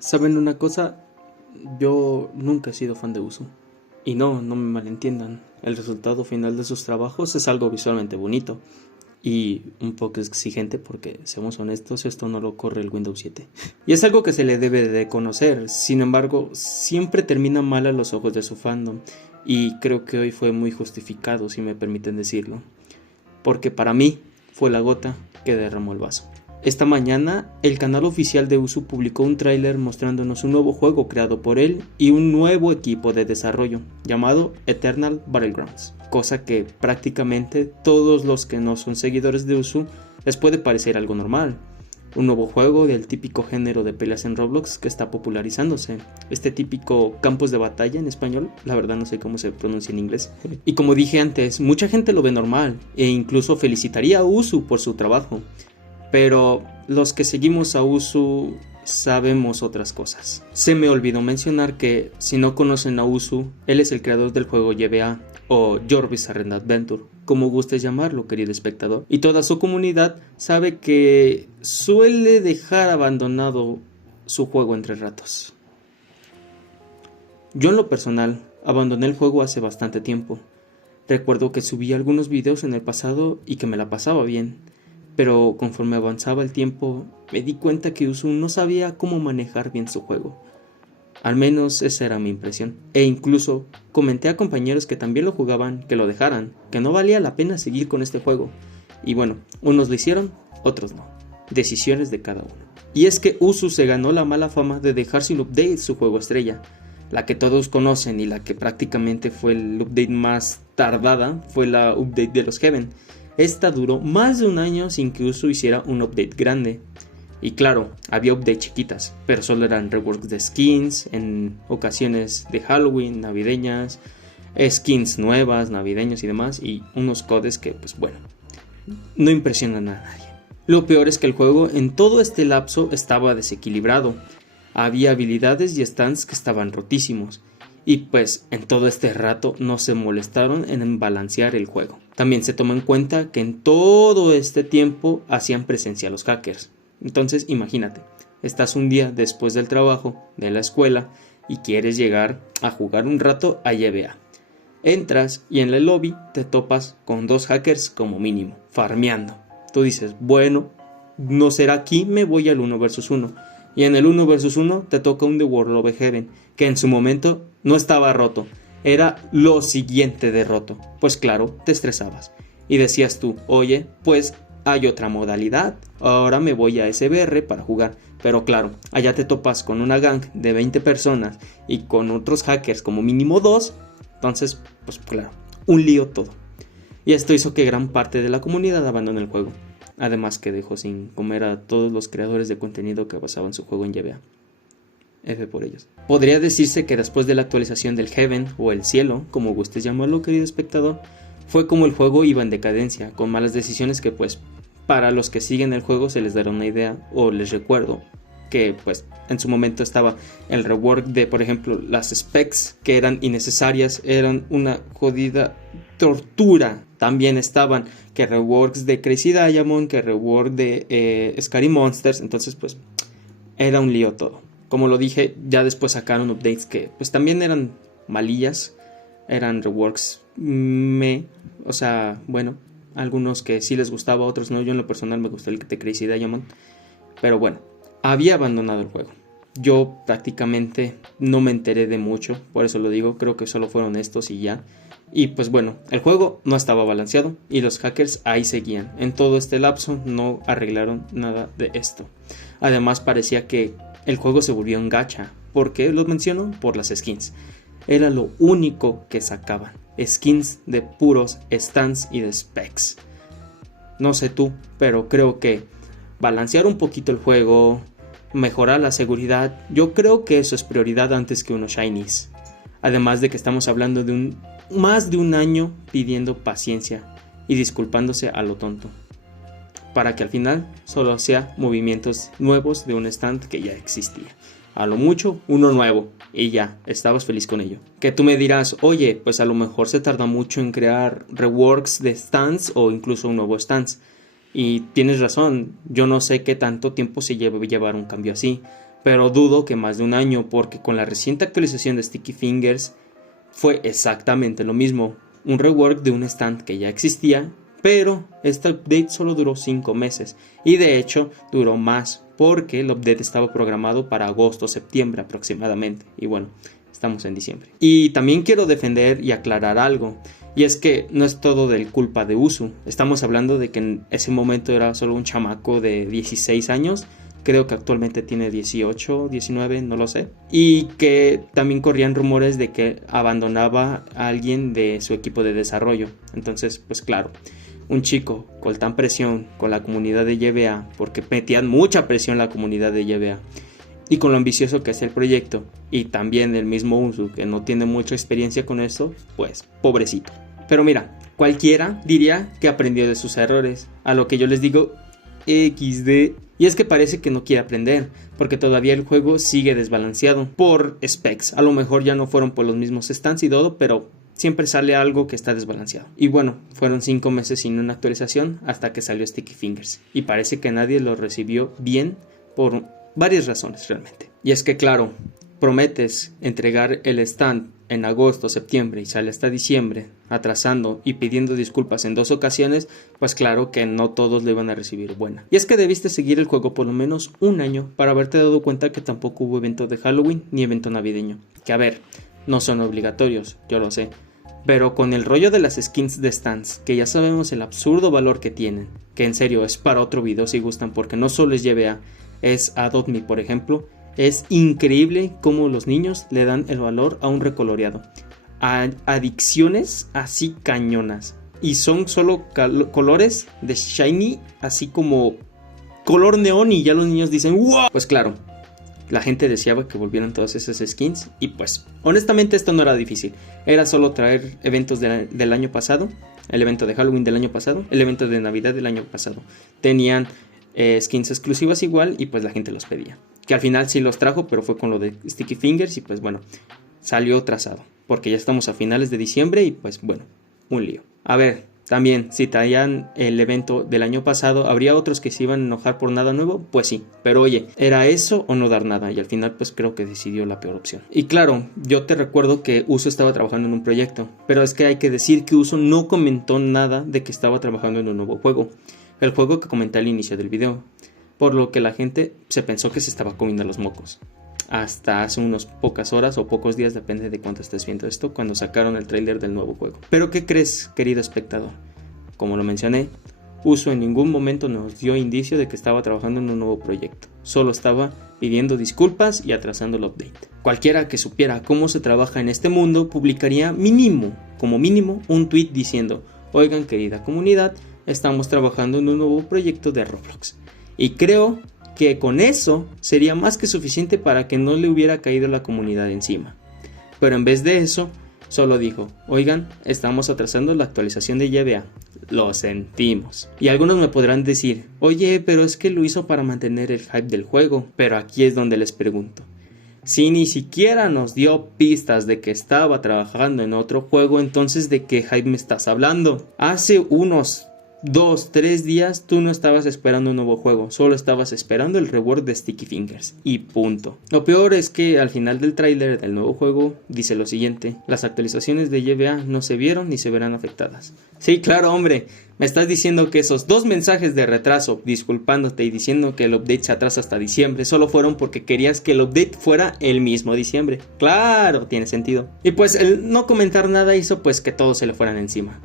¿Saben una cosa? Yo nunca he sido fan de Usu. Y no me malentiendan. El resultado final de sus trabajos es algo visualmente bonito. Y un poco exigente porque, seamos honestos, esto no lo corre el Windows 7. Y es algo que se le debe de conocer. Sin embargo, siempre termina mal a los ojos de su fandom. Y creo que hoy fue muy justificado, si me permiten decirlo. Porque para mí fue la gota que derramó el vaso. Esta mañana, el canal oficial de Usu publicó un tráiler mostrándonos un nuevo juego creado por él y un nuevo equipo de desarrollo llamado Eternal Battlegrounds, cosa que prácticamente todos los que no son seguidores de Usu les puede parecer algo normal. Un nuevo juego del típico género de peleas en Roblox que está popularizándose. Este típico campos de batalla en español, la verdad no sé cómo se pronuncia en inglés. Y como dije antes, mucha gente lo ve normal e incluso felicitaría a Usu por su trabajo. Pero los que seguimos a Usu sabemos otras cosas. Se me olvidó mencionar que, si no conocen a Usu, él es el creador del juego GBA o Your Bizarre Adventure, como gustes llamarlo, querido espectador. Y toda su comunidad sabe que suele dejar abandonado su juego entre ratos. Yo en lo personal abandoné el juego hace bastante tiempo. Recuerdo que subí algunos videos en el pasado y que me la pasaba bien. Pero conforme avanzaba el tiempo, me di cuenta que Usu no sabía cómo manejar bien su juego. Al menos esa era mi impresión. E incluso comenté a compañeros que también lo jugaban que lo dejaran, que no valía la pena seguir con este juego. Y bueno, unos lo hicieron, otros no. Decisiones de cada uno. Y es que Usu se ganó la mala fama de dejar sin update su juego estrella. La que todos conocen y la que prácticamente fue el update más tardada fue la update de los Heaven. Esta duró más de un año sin que Usu hiciera un update grande. Y claro, había updates chiquitas, pero solo eran reworks de skins, en ocasiones de Halloween, navideñas, skins nuevas, navideños y demás, y unos codes que, pues bueno, no impresionan a nadie. Lo peor es que el juego en todo este lapso estaba desequilibrado. Había habilidades y stands que estaban rotísimos. Y pues en todo este rato no se molestaron en balancear el juego. También se tomó en cuenta que en todo este tiempo hacían presencia los hackers. Entonces imagínate, estás un día después del trabajo, de la escuela, y quieres llegar a jugar un rato a GBA. Entras y en el lobby te topas con 2 hackers como mínimo, farmeando. Tú dices, bueno, no será aquí, me voy al 1 vs 1. Y en el 1 vs 1 te toca un The World of Heaven, que en su momento no estaba roto, era lo siguiente de roto. Pues claro, te estresabas. Y decías tú, oye, pues hay otra modalidad, ahora me voy a SBR para jugar. Pero claro, allá te topas con una gang de 20 personas y con otros hackers como mínimo 2. Entonces, pues claro, un lío todo. Y esto hizo que gran parte de la comunidad abandone el juego. Además que dejó sin comer a todos los creadores de contenido que basaban su juego en GBA. F por ellos. Podría decirse que después de la actualización del Heaven o el cielo, como gustes llamarlo, querido espectador, fue como el juego iba en decadencia, con malas decisiones que pues para los que siguen el juego se les dará una idea, o les recuerdo que pues en su momento estaba el rework de, por ejemplo, las specs que eran innecesarias, eran una jodida tortura. También estaban que reworks de Crazy Diamond, que rework de Scary Monsters, entonces pues era un lío todo. Como lo dije, ya después sacaron updates que pues también eran malillas, eran reworks o sea, bueno, algunos que sí les gustaba, otros no. Yo en lo personal me gustó el de Crazy Diamond, pero bueno, había abandonado el juego. Yo prácticamente no me enteré de mucho, por eso lo digo, creo que solo fueron estos y ya. Y pues bueno, el juego no estaba balanceado y los hackers ahí seguían. En todo este lapso no arreglaron nada de esto. Además parecía que el juego se volvió un gacha. ¿Por qué lo menciono? Por las skins. Era lo único que sacaban. Skins de puros stands y de specs. No sé tú, pero creo que balancear un poquito el juego, mejorar la seguridad, yo creo que eso es prioridad antes que unos shinies. Además de que estamos hablando de más de un año pidiendo paciencia y disculpándose a lo tonto, para que al final solo sea movimientos nuevos de un stand que ya existía. A lo mucho, uno nuevo, y ya, estabas feliz con ello. Que tú me dirás, oye, pues a lo mejor se tarda mucho en crear reworks de stands o incluso un nuevo stands. Y tienes razón, yo no sé qué tanto tiempo se lleva llevar un cambio así, pero dudo que más de un año, porque con la reciente actualización de Sticky Fingers fue exactamente lo mismo, un rework de un stand que ya existía, pero este update solo duró 5 meses y de hecho duró más porque el update estaba programado para agosto o septiembre aproximadamente, y bueno, estamos en diciembre. Y también quiero defender y aclarar algo, y es que no es todo del culpa de Usu. Estamos hablando de que en ese momento era solo un chamaco de 16 años, creo que actualmente tiene 18, 19, no lo sé, y que también corrían rumores de que abandonaba a alguien de su equipo de desarrollo. Entonces, pues claro, un chico con tan presión con la comunidad de YBA, porque metían mucha presión la comunidad de YBA, y con lo ambicioso que es el proyecto, y también el mismo Usu, que no tiene mucha experiencia con esto, pues pobrecito. Pero mira, cualquiera diría que aprendió de sus errores, a lo que yo les digo XD. Y es que parece que no quiere aprender, porque todavía el juego sigue desbalanceado por specs. A lo mejor ya no fueron por los mismos stands y todo, pero siempre sale algo que está desbalanceado. Y bueno, fueron 5 meses sin una actualización hasta que salió Sticky Fingers, y parece que nadie lo recibió bien por varias razones realmente. Y es que claro, prometes entregar el stand en agosto o septiembre y sale hasta diciembre, atrasando y pidiendo disculpas en 2 ocasiones, pues claro que no todos le van a recibir buena. Y es que debiste seguir el juego por lo menos un año para haberte dado cuenta que tampoco hubo evento de Halloween ni evento navideño. Que a ver, no son obligatorios, yo lo sé, pero con el rollo de las skins de stands, que ya sabemos el absurdo valor que tienen, que en serio es para otro video si gustan, porque no solo es YBA, es Adopt Me por ejemplo. Es increíble cómo los niños le dan el valor a un recoloreado. Adicciones así cañonas. Y son solo colores de shiny, así como color neón, y ya los niños dicen ¡wow! Pues claro, la gente deseaba que volvieran todas esas skins. Y pues, honestamente esto no era difícil. Era solo traer eventos del año pasado. El evento de Halloween del año pasado. El evento de Navidad del año pasado. Tenían skins exclusivas igual, y pues la gente los pedía. Que al final sí los trajo, pero fue con lo de Sticky Fingers y pues bueno, salió trazado, porque ya estamos a finales de diciembre y pues bueno, un lío. A ver, también, si traían el evento del año pasado, ¿habría otros que se iban a enojar por nada nuevo? Pues sí, pero oye, ¿era eso o no dar nada? Y al final pues creo que decidió la peor opción. Y claro, yo te recuerdo que Uso estaba trabajando en un proyecto, pero es que hay que decir que Uso no comentó nada de que estaba trabajando en un nuevo juego, el juego que comenté al inicio del video, por lo que la gente se pensó que se estaba comiendo los mocos. Hasta hace unas pocas horas o pocos días, depende de cuánto estés viendo esto, cuando sacaron el tráiler del nuevo juego. Pero ¿qué crees, querido espectador? Como lo mencioné, Uso en ningún momento nos dio indicio de que estaba trabajando en un nuevo proyecto. Solo estaba pidiendo disculpas y atrasando el update. Cualquiera que supiera cómo se trabaja en este mundo publicaría como mínimo, un tweet diciendo: oigan, querida comunidad, estamos trabajando en un nuevo proyecto de Roblox. Y creo que con eso sería más que suficiente para que no le hubiera caído la comunidad encima. Pero en vez de eso, solo dijo: oigan, estamos atrasando la actualización de YBA. Lo sentimos. Y algunos me podrán decir: oye, pero es que lo hizo para mantener el hype del juego. Pero aquí es donde les pregunto: si ni siquiera nos dio pistas de que estaba trabajando en otro juego, entonces ¿de qué hype me estás hablando? Hace unos 2-3 días tú no estabas esperando un nuevo juego, solo estabas esperando el reward de Sticky Fingers y punto. Lo peor es que al final del tráiler del nuevo juego dice lo siguiente: las actualizaciones de YBA no se vieron ni se verán afectadas. Sí, claro, hombre, me estás diciendo que esos 2 mensajes de retraso disculpándote y diciendo que el update se atrasa hasta diciembre solo fueron porque querías que el update fuera el mismo diciembre. Claro, tiene sentido. Y pues el no comentar nada hizo pues que todos se le fueran encima.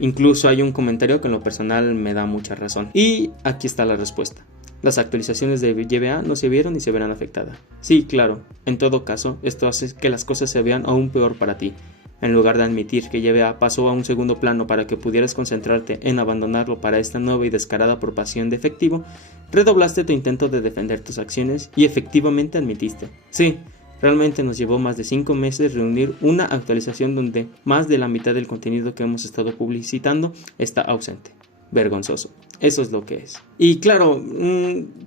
Incluso hay un comentario que en lo personal me da mucha razón. Y aquí está la respuesta: las actualizaciones de YBA no se vieron ni se verán afectadas. Sí, claro, en todo caso, esto hace que las cosas se vean aún peor para ti. En lugar de admitir que YBA pasó a un segundo plano para que pudieras concentrarte en abandonarlo para esta nueva y descarada apropiación de efectivo, redoblaste tu intento de defender tus acciones y efectivamente admitiste: sí, realmente nos llevó más de 5 meses reunir una actualización donde más de la mitad del contenido que hemos estado publicitando está ausente. vergonzoso. Eso es lo que es. Y claro,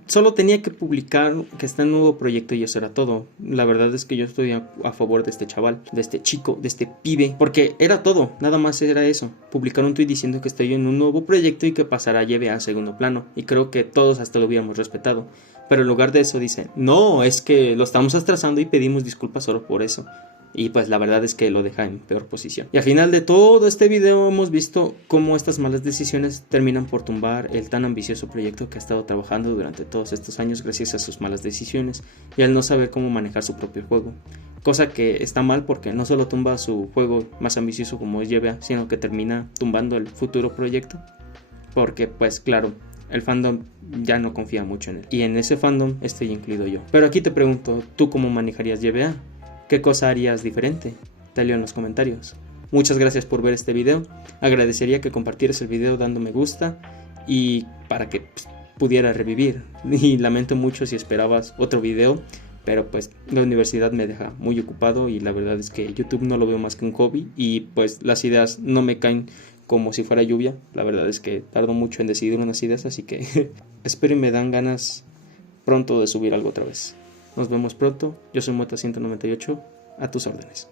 solo tenía que publicar que está en un nuevo proyecto y eso era todo. La verdad es que yo estoy a favor de este chaval, de este chico, de este pibe, porque era todo, nada más era eso. Publicar un tweet diciendo que estoy en un nuevo proyecto y que pasará GBA a segundo plano. Y creo que todos hasta lo hubiéramos respetado. Pero en lugar de eso dice, no, es que lo estamos atrasando y pedimos disculpas solo por eso. Y pues la verdad es que lo deja en peor posición. Y al final de todo este video hemos visto cómo estas malas decisiones terminan por tumbar el tan ambicioso proyecto que ha estado trabajando durante todos estos años gracias a sus malas decisiones y al no saber cómo manejar su propio juego. Cosa que está mal porque no solo tumba su juego más ambicioso como es GBA, sino que termina tumbando el futuro proyecto. Porque pues claro, el fandom ya no confía mucho en él. Y en ese fandom estoy incluido yo. Pero aquí te pregunto, ¿tú cómo manejarías GBA? ¿Qué cosa harías diferente? Te leo en los comentarios. Muchas gracias por ver este video. Agradecería que compartieras el video dando me gusta y para que pudiera revivir. Y lamento mucho si esperabas otro video, pero pues la universidad me deja muy ocupado y la verdad es que YouTube no lo veo más que un hobby y pues las ideas no me caen como si fuera lluvia. La verdad es que tardo mucho en decidir unas ideas, así que espero y me dan ganas pronto de subir algo otra vez. Nos vemos pronto. Yo soy Mueta198. A tus órdenes.